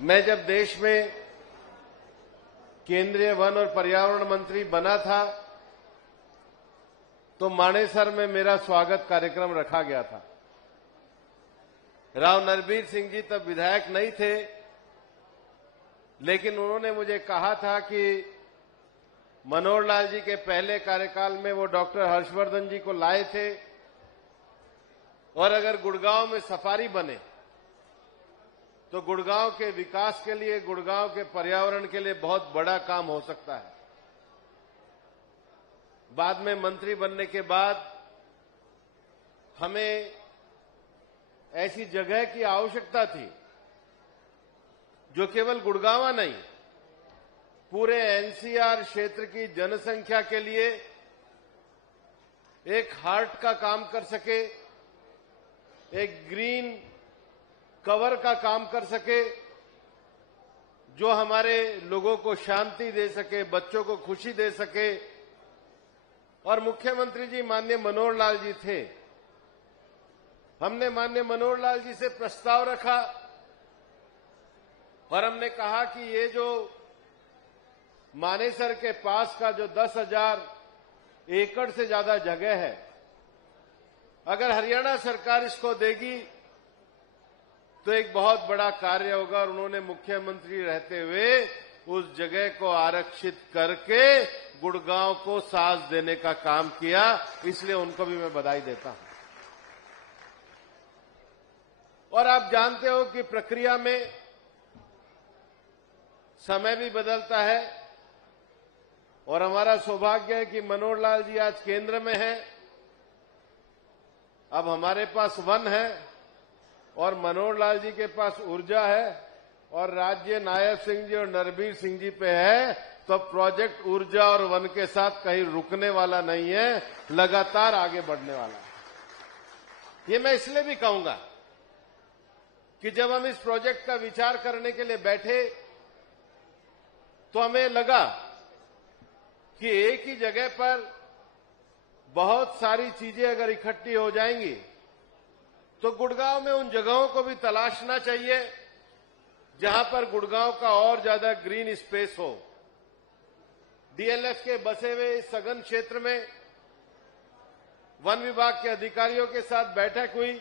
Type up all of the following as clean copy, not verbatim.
मैं जब देश में केंद्रीय वन और पर्यावरण मंत्री बना था तो मानेसर में मेरा स्वागत कार्यक्रम रखा गया था। राव नरबीर सिंह जी तब विधायक नहीं थे, लेकिन उन्होंने मुझे कहा था कि मनोहर लाल जी के पहले कार्यकाल में वो डॉक्टर हर्षवर्धन जी को लाए थे और अगर गुड़गांव में सफारी बने तो गुड़गांव के विकास के लिए, गुड़गांव के पर्यावरण के लिए बहुत बड़ा काम हो सकता है। बाद में मंत्री बनने के बाद हमें ऐसी जगह की आवश्यकता थी जो केवल गुड़गांव नहीं, पूरे एनसीआर क्षेत्र की जनसंख्या के लिए एक हार्ट का काम कर सके, एक ग्रीन कवर का काम कर सके, जो हमारे लोगों को शांति दे सके, बच्चों को खुशी दे सके। और मुख्यमंत्री जी माननीय मनोहर लाल जी थे। हमने माननीय मनोहर लाल जी से प्रस्ताव रखा और हमने कहा कि ये जो मानेसर के पास का जो 10,000 एकड़ से ज्यादा जगह है, अगर हरियाणा सरकार इसको देगी तो एक बहुत बड़ा कार्य होगा। और उन्होंने मुख्यमंत्री रहते हुए उस जगह को आरक्षित करके गुड़गांव को सांस देने का काम किया, इसलिए उनको भी मैं बधाई देता हूं। और आप जानते हो कि प्रक्रिया में समय भी बदलता है और हमारा सौभाग्य है कि मनोहर लाल जी आज केंद्र में हैं। अब हमारे पास वन है और मनोहर लाल जी के पास ऊर्जा है और राज्य नायब सिंह जी और नरबीर सिंह जी पे है, तो प्रोजेक्ट ऊर्जा और वन के साथ कहीं रुकने वाला नहीं है, लगातार आगे बढ़ने वाला है। ये मैं इसलिए भी कहूंगा कि जब हम इस प्रोजेक्ट का विचार करने के लिए बैठे तो हमें लगा कि एक ही जगह पर बहुत सारी चीजें अगर इकट्ठी हो जाएंगी तो गुड़गांव में उन जगहों को भी तलाशना चाहिए जहां पर गुड़गांव का और ज्यादा ग्रीन स्पेस हो। डीएलएफ के बसे हुए सघन क्षेत्र में वन विभाग के अधिकारियों के साथ बैठक हुई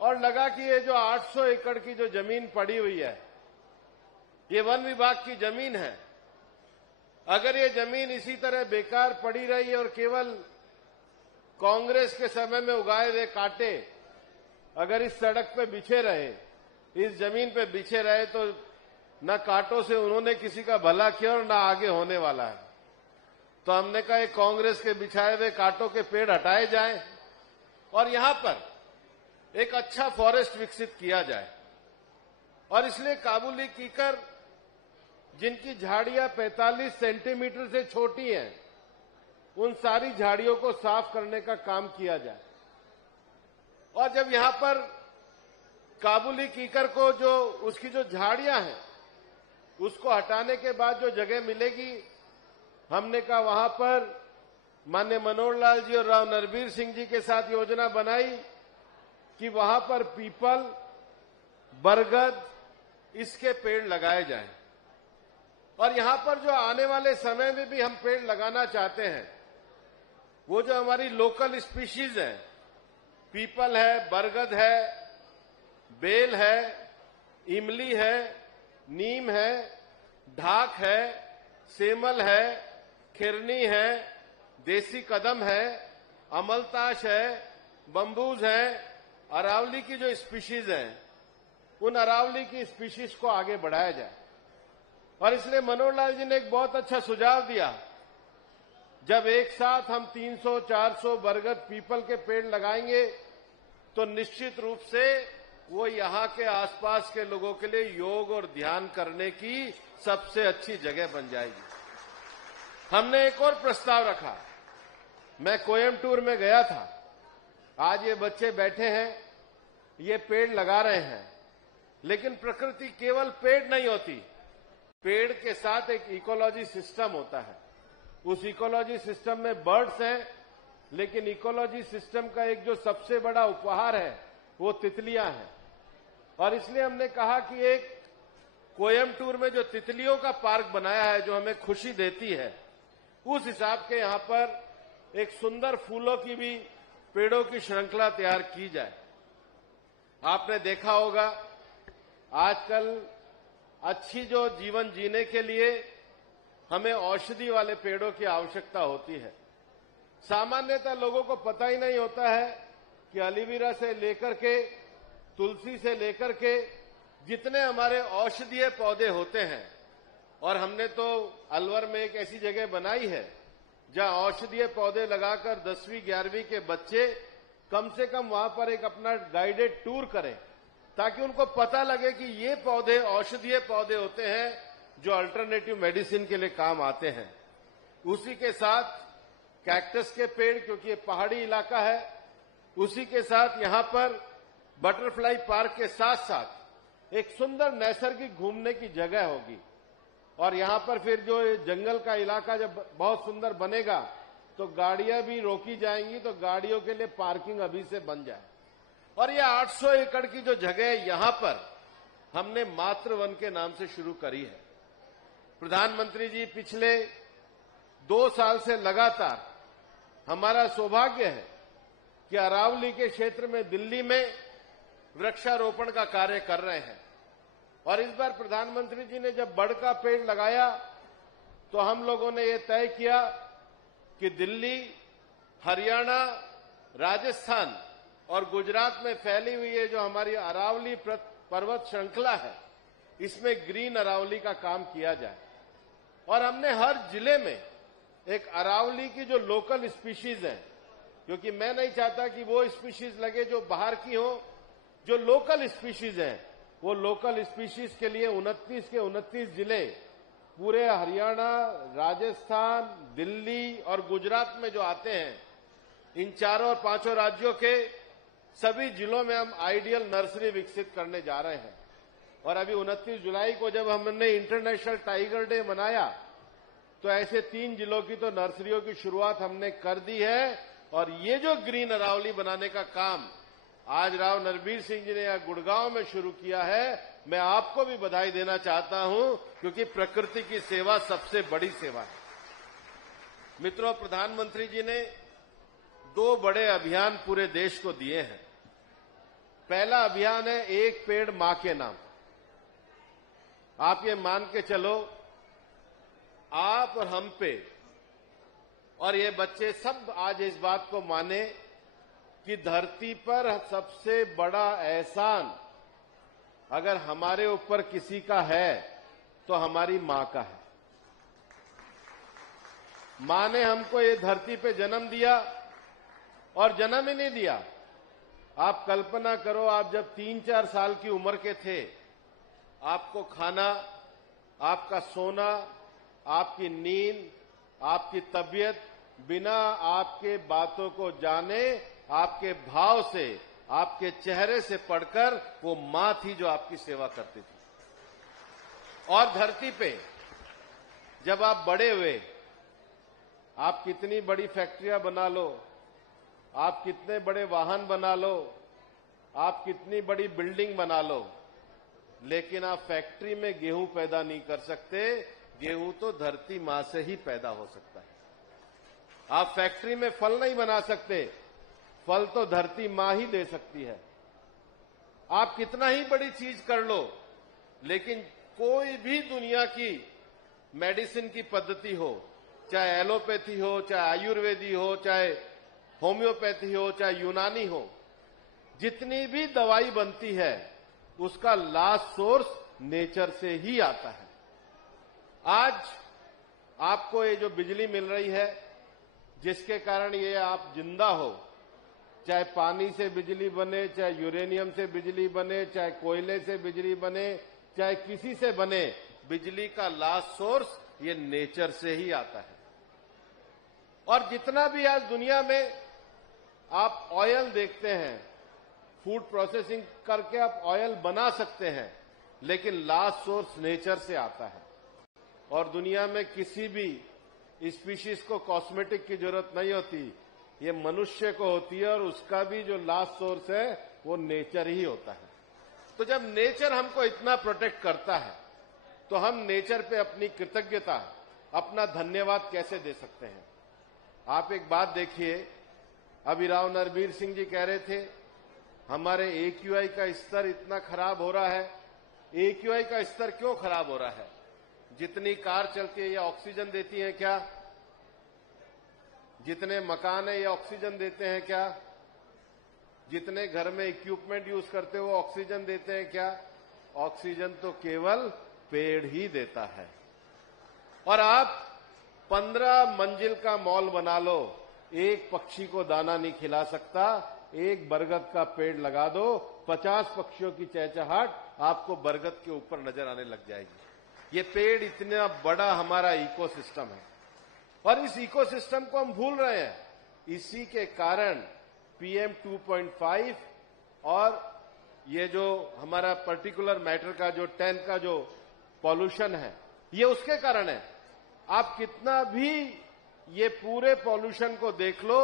और लगा कि ये जो 800 एकड़ की जो जमीन पड़ी हुई है, ये वन विभाग की जमीन है। अगर ये जमीन इसी तरह बेकार पड़ी रही और केवल कांग्रेस के समय में उगाए हुए कांटे अगर इस सड़क पे बिछे रहे, इस जमीन पे बिछे रहे, तो न कांटों से उन्होंने किसी का भला किया और न आगे होने वाला है। तो हमने कहा कांग्रेस के बिछाए हुए कांटों के पेड़ हटाए जाएं और यहां पर एक अच्छा फॉरेस्ट विकसित किया जाए। और इसलिए काबुली कीकर, जिनकी झाड़ियां 45 सेंटीमीटर से छोटी हैं, उन सारी झाड़ियों को साफ करने का काम किया जाए। और जब यहां पर काबुली कीकर को जो उसकी जो झाड़ियां हैं उसको हटाने के बाद जो जगह मिलेगी, हमने कहा वहां पर माननीय मनोहर लाल जी और राव नरबीर सिंह जी के साथ योजना बनाई कि वहां पर पीपल, बरगद, इसके पेड़ लगाए जाएं। और यहां पर जो आने वाले समय में भी हम पेड़ लगाना चाहते हैं, वो जो हमारी लोकल स्पीशीज हैं, पीपल है, बरगद है, बेल है, इमली है, नीम है, ढाक है, सेमल है, खिरनी है, देसी कदम है, अमलताश है, बम्बूज है, अरावली की जो स्पीशीज हैं, उन अरावली की स्पीशीज को आगे बढ़ाया जाए। और इसलिए मनोहर लाल जी ने एक बहुत अच्छा सुझाव दिया, जब एक साथ हम 300-400 बरगद, पीपल के पेड़ लगाएंगे तो निश्चित रूप से वो यहां के आसपास के लोगों के लिए योग और ध्यान करने की सबसे अच्छी जगह बन जाएगी। हमने एक और प्रस्ताव रखा। मैं कोयम्बटूर में गया था, आज ये बच्चे बैठे हैं, ये पेड़ लगा रहे हैं, लेकिन प्रकृति केवल पेड़ नहीं होती, पेड़ के साथ एक इकोलॉजी सिस्टम होता है। उस इकोलॉजी सिस्टम में बर्ड्स हैं, लेकिन इकोलॉजी सिस्टम का एक जो सबसे बड़ा उपहार है वो तितलियां हैं। और इसलिए हमने कहा कि एक कोयम्बटूर में जो तितलियों का पार्क बनाया है, जो हमें खुशी देती है, उस हिसाब के यहां पर एक सुंदर फूलों की भी पेड़ों की श्रृंखला तैयार की जाए। आपने देखा होगा आजकल अच्छी जो जीवन जीने के लिए हमें औषधि वाले पेड़ों की आवश्यकता होती है। सामान्यतः लोगों को पता ही नहीं होता है कि एलोवेरा से लेकर के, तुलसी से लेकर के जितने हमारे औषधीय पौधे होते हैं, और हमने तो अलवर में एक ऐसी जगह बनाई है जहां औषधीय पौधे लगाकर 10वीं 11वीं के बच्चे कम से कम वहां पर एक अपना गाइडेड टूर करें, ताकि उनको पता लगे कि ये पौधे औषधीय पौधे होते हैं जो अल्टरनेटिव मेडिसिन के लिए काम आते हैं। उसी के साथ कैक्टस के पेड़, क्योंकि ये पहाड़ी इलाका है, उसी के साथ यहां पर बटरफ्लाई पार्क के साथ साथ एक सुंदर नैसर्गिक घूमने की जगह होगी। और यहां पर फिर जो जंगल का इलाका जब बहुत सुंदर बनेगा तो गाड़ियां भी रोकी जाएंगी, तो गाड़ियों के लिए पार्किंग अभी से बन जाए। और ये 800 एकड़ की जो जगह है, यहां पर हमने मातृवन के नाम से शुरू करी है। प्रधानमंत्री जी पिछले 2 साल से लगातार, हमारा सौभाग्य है कि अरावली के क्षेत्र में दिल्ली में वृक्षारोपण का कार्य कर रहे हैं। और इस बार प्रधानमंत्री जी ने जब बड़ का पेड़ लगाया तो हम लोगों ने ये तय किया कि दिल्ली, हरियाणा, राजस्थान और गुजरात में फैली हुई है जो हमारी अरावली पर्वत श्रृंखला है, इसमें ग्रीन अरावली का काम किया जाए। और हमने हर जिले में एक अरावली की जो लोकल स्पीशीज है, क्योंकि मैं नहीं चाहता कि वो स्पीशीज लगे जो बाहर की हो, जो लोकल स्पीशीज हैं, वो लोकल स्पीशीज के लिए 29 के 29 जिले पूरे हरियाणा, राजस्थान, दिल्ली और गुजरात में जो आते हैं, इन 4 और 5 राज्यों के सभी जिलों में हम आइडियल नर्सरी विकसित करने जा रहे हैं। और अभी 29 जुलाई को जब हमने इंटरनेशनल टाइगर डे मनाया तो ऐसे 3 जिलों की तो नर्सरियों की शुरुआत हमने कर दी है। और ये जो ग्रीन अरावली बनाने का काम आज राव नरबीर सिंह जी ने यहाँ गुड़गांव में शुरू किया है, मैं आपको भी बधाई देना चाहता हूं, क्योंकि प्रकृति की सेवा सबसे बड़ी सेवा है। मित्रों, प्रधानमंत्री जी ने 2 बड़े अभियान पूरे देश को दिए हैं। पहला अभियान है एक पेड़ मां के नाम। आप ये मान के चलो, आप और हम पे और ये बच्चे सब आज इस बात को माने कि धरती पर सबसे बड़ा एहसान अगर हमारे ऊपर किसी का है तो हमारी मां का है। मां ने हमको ये धरती पे जन्म दिया, और जन्म ही नहीं दिया। आप कल्पना करो, आप जब 3-4 साल की उम्र के थे, आपको खाना, आपका सोना, आपकी नींद, आपकी तबीयत बिना आपके बातों को जाने, आपके भाव से, आपके चेहरे से पढ़कर वो मां थी जो आपकी सेवा करती थी। और धरती पे जब आप बड़े हुए, आप कितनी बड़ी फैक्ट्रियां बना लो, आप कितने बड़े वाहन बना लो, आप कितनी बड़ी बिल्डिंग बना लो, लेकिन आप फैक्ट्री में गेहूं पैदा नहीं कर सकते। गेहूं तो धरती मां से ही पैदा हो सकता है। आप फैक्ट्री में फल नहीं बना सकते, फल तो धरती मां ही दे सकती है। आप कितना ही बड़ी चीज कर लो, लेकिन कोई भी दुनिया की मेडिसिन की पद्धति हो, चाहे एलोपैथी हो, चाहे आयुर्वेदी हो, चाहे होम्योपैथी हो, चाहे यूनानी हो, जितनी भी दवाई बनती है उसका लास्ट सोर्स नेचर से ही आता है। आज आपको ये जो बिजली मिल रही है, जिसके कारण ये आप जिंदा हो, चाहे पानी से बिजली बने, चाहे यूरेनियम से बिजली बने, चाहे कोयले से बिजली बने, चाहे किसी से बने, बिजली का लास्ट सोर्स ये नेचर से ही आता है। और जितना भी आज दुनिया में आप ऑयल देखते हैं, फूड प्रोसेसिंग करके आप ऑयल बना सकते हैं, लेकिन लास्ट सोर्स नेचर से आता है। और दुनिया में किसी भी स्पीशीज को कॉस्मेटिक की जरूरत नहीं होती, ये मनुष्य को होती है, और उसका भी जो लास्ट सोर्स है वो नेचर ही होता है। तो जब नेचर हमको इतना प्रोटेक्ट करता है, तो हम नेचर पे अपनी कृतज्ञता, अपना धन्यवाद कैसे दे सकते हैं। आप एक बात देखिए, अभी राव नरबीर सिंह जी कह रहे थे हमारे AQI का स्तर इतना खराब हो रहा है। AQI का स्तर क्यों खराब हो रहा है? जितनी कार चलती है ये ऑक्सीजन देती है क्या? जितने मकान है ये ऑक्सीजन देते हैं क्या? जितने घर में इक्विपमेंट यूज करते हो ऑक्सीजन देते हैं क्या? ऑक्सीजन तो केवल पेड़ ही देता है। और आप 15 मंजिल का मॉल बना लो, एक पक्षी को दाना नहीं खिला सकता। एक बरगद का पेड़ लगा दो, 50 पक्षियों की चहचहाट आपको बरगद के ऊपर नजर आने लग जाएगी। ये पेड़ इतना बड़ा हमारा इकोसिस्टम है और इस इकोसिस्टम को हम भूल रहे हैं। इसी के कारण PM 2.5 और ये जो हमारा पर्टिकुलर मैटर का जो 10 का जो पॉल्यूशन है, ये उसके कारण है। आप कितना भी ये पूरे पॉल्यूशन को देख लो,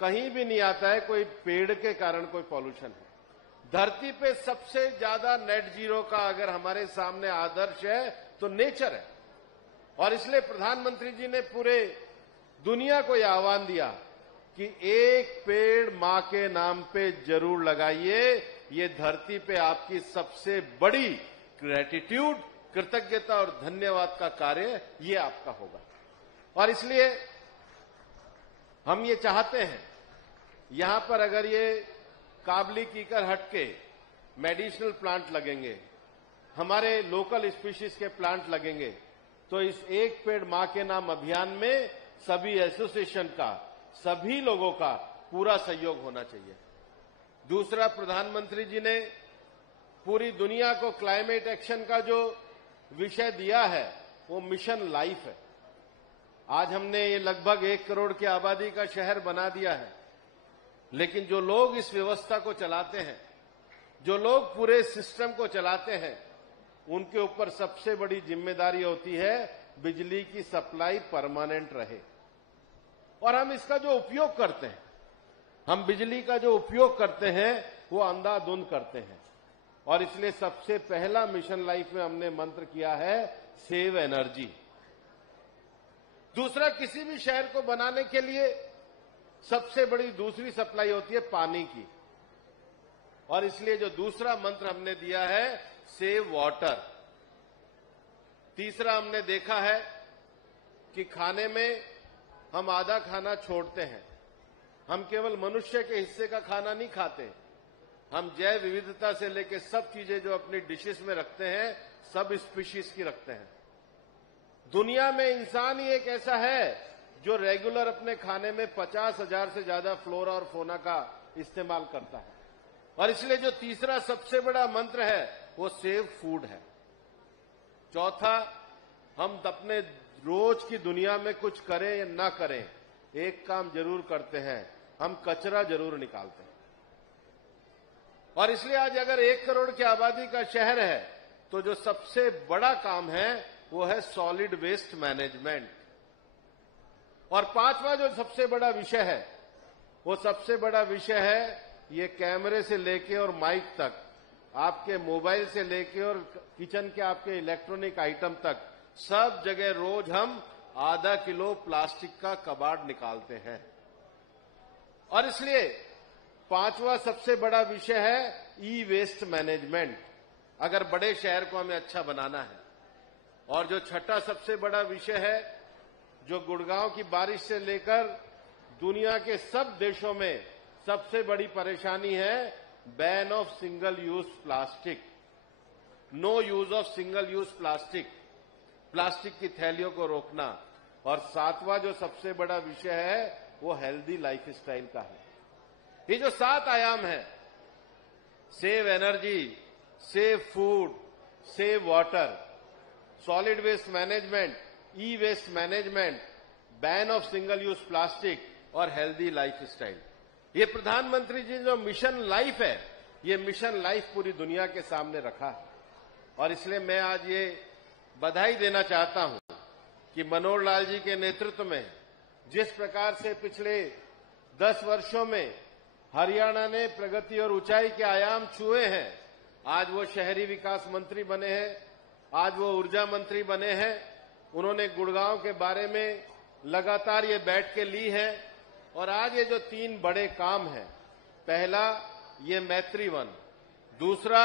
कहीं भी नहीं आता है कोई पेड़ के कारण कोई पॉल्यूशन है। धरती पे सबसे ज्यादा नेट जीरो का अगर हमारे सामने आदर्श है तो नेचर है। और इसलिए प्रधानमंत्री जी ने पूरे दुनिया को यह आह्वान दिया कि एक पेड़ मां के नाम पे जरूर लगाइए। ये धरती पे आपकी सबसे बड़ी ग्रेटिट्यूड, कृतज्ञता और धन्यवाद का कार्य ये आपका होगा। और इसलिए हम ये चाहते हैं यहां पर अगर ये काबली कीकर हटके मेडिसिनल प्लांट लगेंगे, हमारे लोकल स्पीशीज के प्लांट लगेंगे, तो इस एक पेड़ मां के नाम अभियान में सभी एसोसिएशन का, सभी लोगों का पूरा सहयोग होना चाहिए। दूसरा, प्रधानमंत्री जी ने पूरी दुनिया को क्लाइमेट एक्शन का जो विषय दिया है वो मिशन लाइफ है। आज हमने ये लगभग 1 करोड़ की आबादी का शहर बना दिया है, लेकिन जो लोग इस व्यवस्था को चलाते हैं, जो लोग पूरे सिस्टम को चलाते हैं, उनके ऊपर सबसे बड़ी जिम्मेदारी होती है बिजली की सप्लाई परमानेंट रहे। और हम इसका जो उपयोग करते हैं, हम बिजली का जो उपयोग करते हैं वो अंधाधुंध करते हैं। और इसलिए सबसे पहला मिशन लाइफ में हमने मंत्र किया है सेव एनर्जी। दूसरा, किसी भी शहर को बनाने के लिए सबसे बड़ी दूसरी सप्लाई होती है पानी की। और इसलिए जो दूसरा मंत्र हमने दिया है सेव वाटर। तीसरा, हमने देखा है कि खाने में हम आधा खाना छोड़ते हैं। हम केवल मनुष्य के हिस्से का खाना नहीं खाते, हम जैव विविधता से लेकर सब चीजें जो अपनी डिशेस में रखते हैं, सब स्पीशीज की रखते हैं। दुनिया में इंसान ही एक ऐसा है जो रेगुलर अपने खाने में 50,000 से ज्यादा फ्लोरा और फोना का इस्तेमाल करता है। और इसलिए जो तीसरा सबसे बड़ा मंत्र है वो सेव फूड है। चौथा, हम अपने रोज की दुनिया में कुछ करें या ना करें, एक काम जरूर करते हैं, हम कचरा जरूर निकालते हैं। और इसलिए आज अगर 1 करोड़ की आबादी का शहर है तो जो सबसे बड़ा काम है वो है सॉलिड वेस्ट मैनेजमेंट। और पांचवा जो सबसे बड़ा विषय है, वो सबसे बड़ा विषय है ये कैमरे से लेके और माइक तक, आपके मोबाइल से लेके और किचन के आपके इलेक्ट्रॉनिक आइटम तक, सब जगह रोज हम आधा किलो प्लास्टिक का कबाड़ निकालते हैं। और इसलिए पांचवा सबसे बड़ा विषय है ई वेस्ट मैनेजमेंट, अगर बड़े शहर को हमें अच्छा बनाना है। और जो छठा सबसे बड़ा विषय है, जो गुड़गांव की बारिश से लेकर दुनिया के सब देशों में सबसे बड़ी परेशानी है, ban of single use plastic, no use of single use plastic, plastic की थैलियों को रोकना। और सातवां जो सबसे बड़ा विषय है वो हेल्दी लाइफस्टाइल का है। ये जो 7 आयाम है, save energy, save food, save water, solid waste management, e waste management, ban of single use plastic और हेल्दी लाइफस्टाइल, ये प्रधानमंत्री जी जो मिशन लाइफ है, ये मिशन लाइफ पूरी दुनिया के सामने रखा है। और इसलिए मैं आज ये बधाई देना चाहता हूं कि मनोहर लाल जी के नेतृत्व में जिस प्रकार से पिछले 10 वर्षों में हरियाणा ने प्रगति और ऊंचाई के आयाम छुए हैं, आज वो शहरी विकास मंत्री बने हैं, आज वो ऊर्जा मंत्री बने हैं। उन्होंने गुड़गांव के बारे में लगातार ये बैठ के ली है और आज ये जो 3 बड़े काम हैं, पहला ये मैत्री वन, दूसरा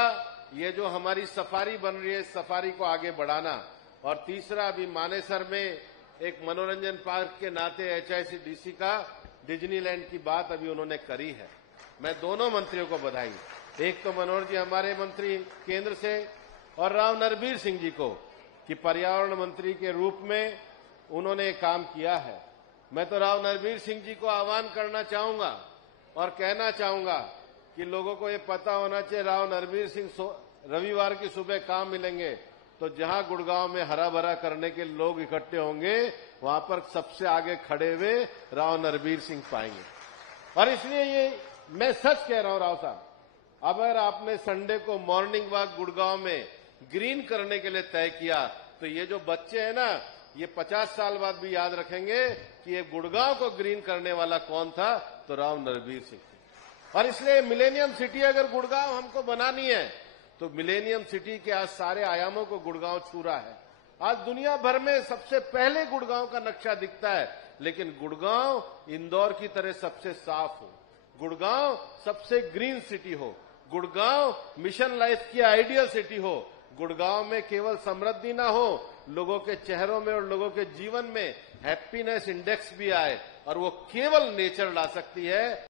ये जो हमारी सफारी बन रही है, सफारी को आगे बढ़ाना, और तीसरा अभी मानेसर में एक मनोरंजन पार्क के नाते HICDC का डिज्नीलैंड की बात अभी उन्होंने करी है। मैं दोनों मंत्रियों को बधाई, एक तो मनोहर जी हमारे मंत्री केंद्र से, और राव नरबीर सिंह जी को कि पर्यावरण मंत्री के रूप में उन्होंने काम किया है। मैं तो राव नरबीर सिंह जी को आह्वान करना चाहूंगा और कहना चाहूंगा कि लोगों को ये पता होना चाहिए, राव नरबीर सिंह रविवार की सुबह कहाँ मिलेंगे, तो जहां गुड़गांव में हरा भरा करने के लोग इकट्ठे होंगे वहां पर सबसे आगे खड़े हुए राव नरबीर सिंह पाएंगे। और इसलिए ये मैं सच कह रहा हूं राव साहब, अगर आपने संडे को मॉर्निंग वॉक गुड़गांव में ग्रीन करने के लिए तय किया तो ये जो बच्चे हैं ना, ये 50 साल बाद भी याद रखेंगे कि ये गुड़गांव को ग्रीन करने वाला कौन था, तो राव नरबीर सिंह। और इसलिए मिलेनियम सिटी अगर गुड़गांव हमको बनानी है तो मिलेनियम सिटी के आज सारे आयामों को गुड़गांव छू रहा है। आज दुनिया भर में सबसे पहले गुड़गांव का नक्शा दिखता है, लेकिन गुड़गांव इंदौर की तरह सबसे साफ हो, गुड़गांव सबसे ग्रीन सिटी हो, गुड़गांव मिशन लाइफ की आइडियल सिटी हो, गुड़गांव में केवल समृद्धि ना हो, लोगों के चेहरों में और लोगों के जीवन में हैप्पीनेस इंडेक्स भी आए, और वो केवल नेचर ला सकती है।